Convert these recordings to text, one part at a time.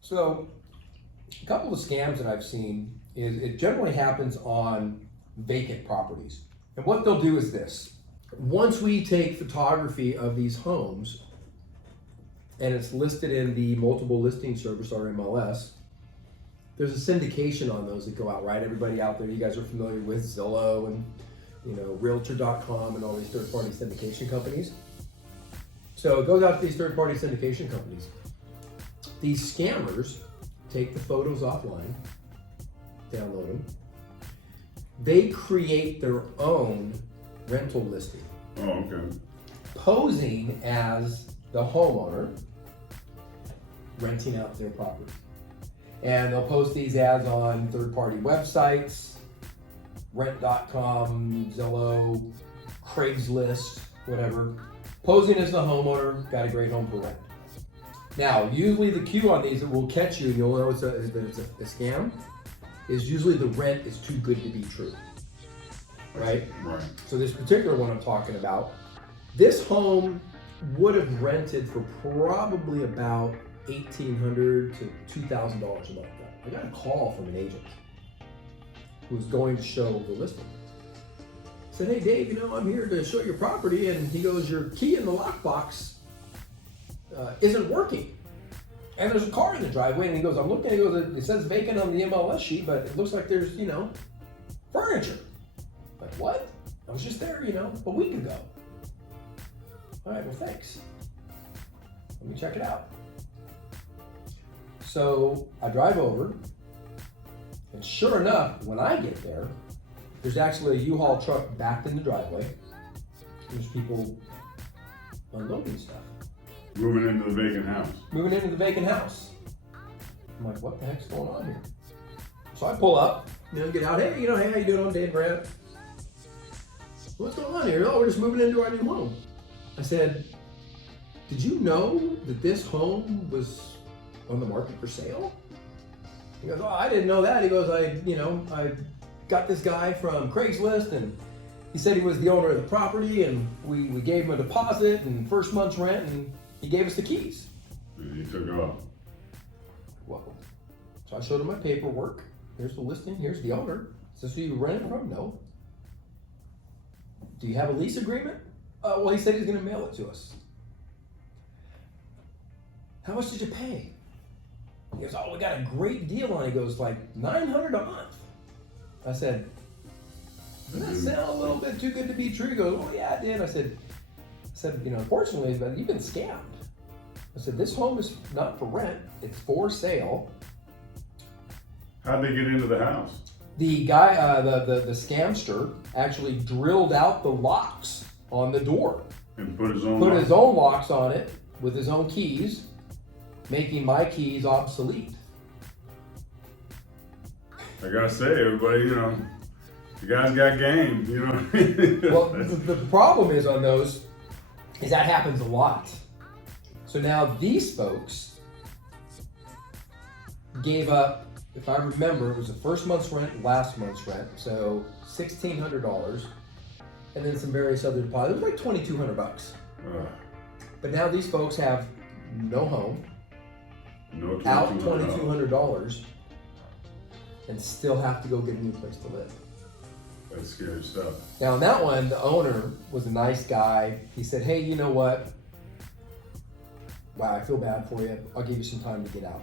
So a couple of scams that I've seen is it generally happens on vacant properties. And what they'll do is this. Once we take photography of these homes and it's listed in the multiple listing service or MLS, there's a syndication on those that go out, right? Everybody out there, you guys are familiar with Zillow and Realtor.com and all these third-party syndication companies. So it goes out to these third-party syndication companies. These scammers take the photos offline, download them. They create their own rental listing. Oh, okay. Posing as the homeowner renting out their property. And they'll post these ads on third-party websites, rent.com, Zillow, Craigslist, whatever. Posing as the homeowner, got a great home for rent. Now, usually the cue on these that will catch you, and you'll know it's a scam, is usually the rent is too good to be true, right? Right. So this particular one I'm talking about, this home would have rented for probably about $1,800 to $2,000 a month. I got a call from an agent who was going to show the listing. Said, hey Dave, I'm here to show your property, and he goes, your key in the lockbox isn't working. And there's a car in the driveway, and he goes, I'm looking, he goes, it says vacant on the MLS sheet, but it looks like there's, furniture. Like, what? I was just there, a week ago. All right, well, thanks. Let me check it out. So I drive over, and sure enough, when I get there, there's actually a U-Haul truck backed in the driveway. There's people unloading stuff. Moving into the vacant house. Moving into the vacant house. I'm like, what the heck's going on here? So I pull up, get out. Hey, hey, how you doing? I'm Dave Grant. What's going on here? Oh, we're just moving into our new home. I said, did you know that this home was on the market for sale? He goes, oh, I didn't know that. He goes, I got this guy from Craigslist, and he said he was the owner of the property, and we gave him a deposit and first month's rent, and he gave us the keys. And he took off. Well, so I showed him my paperwork. Here's the listing. Here's the owner. Is this who you rented from? No. Do you have a lease agreement? Well, he said he's going to mail it to us. How much did you pay? He goes, oh, we got a great deal on it. He goes, like $900 a month. I said, doesn't that sound a little bit too good to be true? He goes, oh yeah, it did. I said, unfortunately, but you've been scammed. I said, this home is not for rent, it's for sale. How'd they get into the house? The guy, the scamster actually drilled out the locks on the door. And put his own locks on it with his own keys, making my keys obsolete. I gotta say, everybody, the guy's got game, Well, the problem is on those, is that happens a lot. So now these folks gave up, if I remember, it was the first month's rent, last month's rent, so $1,600, and then some various other deposits. It was like $2,200. But now these folks have no home, out $2,200, and still have to go get a new place to live. That's scary stuff. Now on that one, the owner was a nice guy. He said, hey, you know what? Wow, I feel bad for you. I'll give you some time to get out.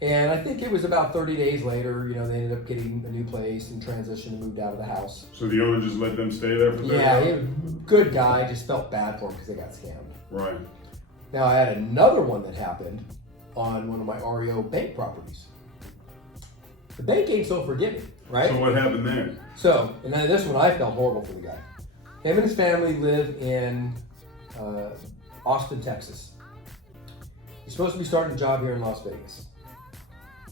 And I think it was about 30 days later, they ended up getting a new place and transitioned and moved out of the house. So the owner just let them stay there for 30 Yeah, days? he was a good guy, just felt bad for him because they got scammed. Right. Now I had another one that happened on one of my REO bank properties. The bank ain't so forgiving, right? So what happened there? So, and then this one, I felt horrible for the guy. Him and his family live in Austin, Texas. He's supposed to be starting a job here in Las Vegas.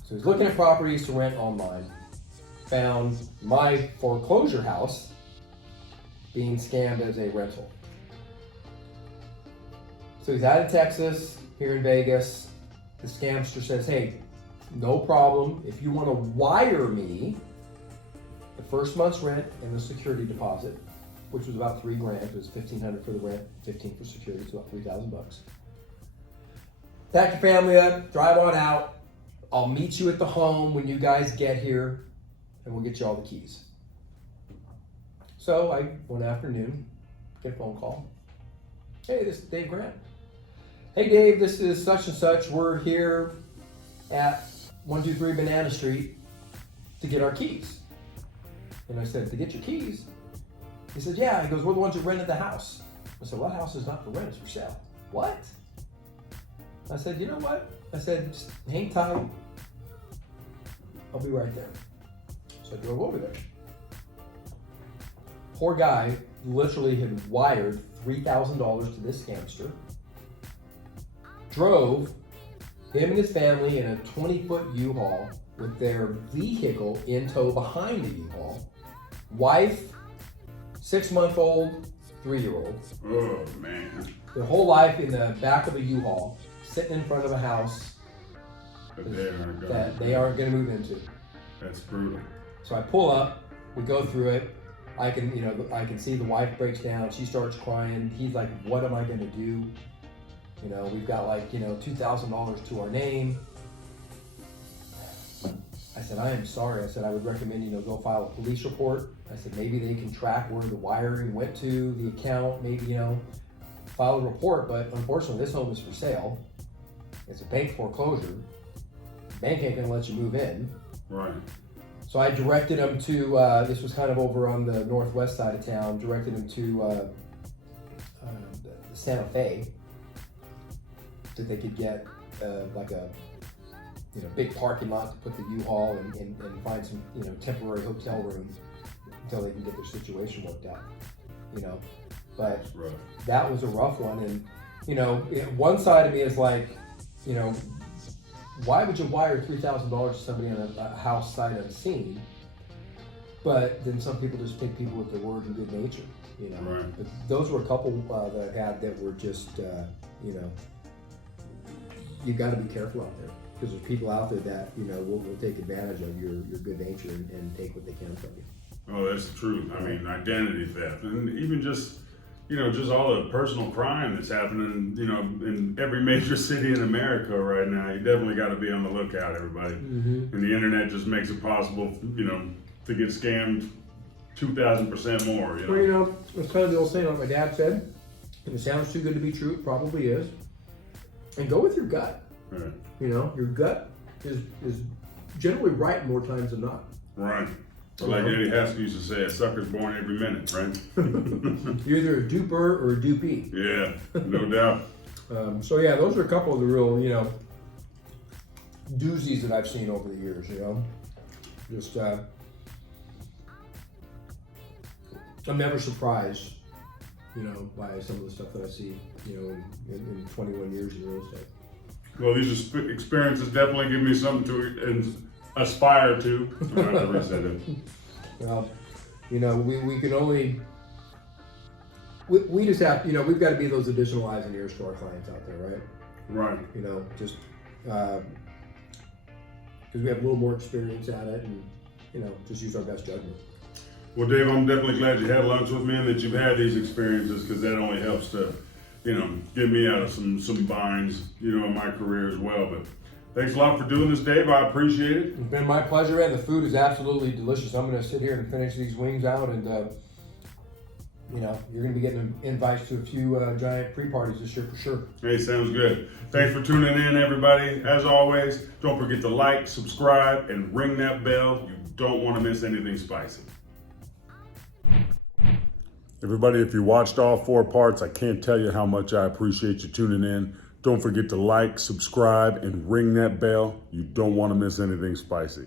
So he's looking at properties to rent online. Found my foreclosure house being scammed as a rental. So he's out of Texas, here in Vegas. The scamster says, hey, no problem. If you want to wire me the first month's rent and the security deposit, which was about $3,000. It was $1,500 for the rent, $15 for security, so about $3,000. pack your family up, drive on out. I'll meet you at the home when you guys get here, and we'll get you all the keys. So one afternoon, get a phone call. Hey, this is Dave Grant. Hey Dave, this is such and such. We're here at 123 Banana Street to get our keys. And I said, to get your keys? He said, yeah. He goes, we're the ones that rented the house. I said, well, that house is not for rent, it's for sale. What? I said, you know what? I said, just hang tight. I'll be right there. So I drove over there. Poor guy literally had wired $3,000 to this scamster. Drove him and his family in a 20-foot U-Haul with their vehicle in tow behind the U-Haul. Wife, 6-month-old, 3-year-old. Oh, man. Their whole life in the back of a U-Haul, sitting in front of a house that they aren't going to move into. That's brutal. So I pull up, we go through it. I can see the wife breaks down. She starts crying. He's like, what am I going to do? We've got $2,000 to our name. I said, I am sorry. I said, I would recommend, go file a police report. I said, maybe they can track where the wiring went to, the account, maybe, file a report. But unfortunately, this home is for sale. It's a bank foreclosure. The bank ain't gonna let you move in. Right. So I directed them to, this was kind of over on the northwest side of town, directed them to the Santa Fe, that they could get a big parking lot to put the U-Haul and find some temporary hotel rooms until they can get their situation worked out. But that was a rough one, and one side of me is like, why would you wire $3,000 to somebody on a house sight unseen? But then some people just take people with their word and good nature, Right. But those were a couple that I had that were just, you got to be careful out there, because there's people out there that will take advantage of your good nature and take what they can from you. Oh, that's the truth. I mean, identity theft, and even just all the personal crime that's happening, in every major city in America right now. You definitely got to be on the lookout, everybody. Mm-hmm. And the internet just makes it possible, to get scammed 2,000% more. Well, it's kind of the old saying like my dad said, if it sounds too good to be true, it probably is. And go with your gut. Right. Your gut is generally right more times than not. Right. Like Eddie Haskell used to say, a sucker's born every minute, right? You're either a duper or a dupee. Yeah, no doubt. So yeah, those are a couple of the real, doozies that I've seen over the years, Just, I'm never surprised, by some of the stuff that I see, in 21 years in real estate. Well, these experiences definitely give me something to aspire to. I'm going to have to reset it. Well, we can only, we just have, we've got to be those additional eyes and ears to our clients out there, right? Right. Just because we have a little more experience at it, and just use our best judgment. Well, Dave, I'm definitely glad you had lunch with me and that you've had these experiences, because that only helps to, get me out of some binds, in my career as well. But thanks a lot for doing this, Dave. I appreciate it. It's been my pleasure, and the food is absolutely delicious. I'm going to sit here and finish these wings out, and you're going to be getting invites to a few giant pre-parties this year for sure. Hey, sounds good. Thanks for tuning in, everybody. As always, don't forget to like, subscribe, and ring that bell. You don't want to miss anything spicy. Everybody, if you watched all 4 parts, I can't tell you how much I appreciate you tuning in. Don't forget to like, subscribe, and ring that bell. You don't want to miss anything spicy.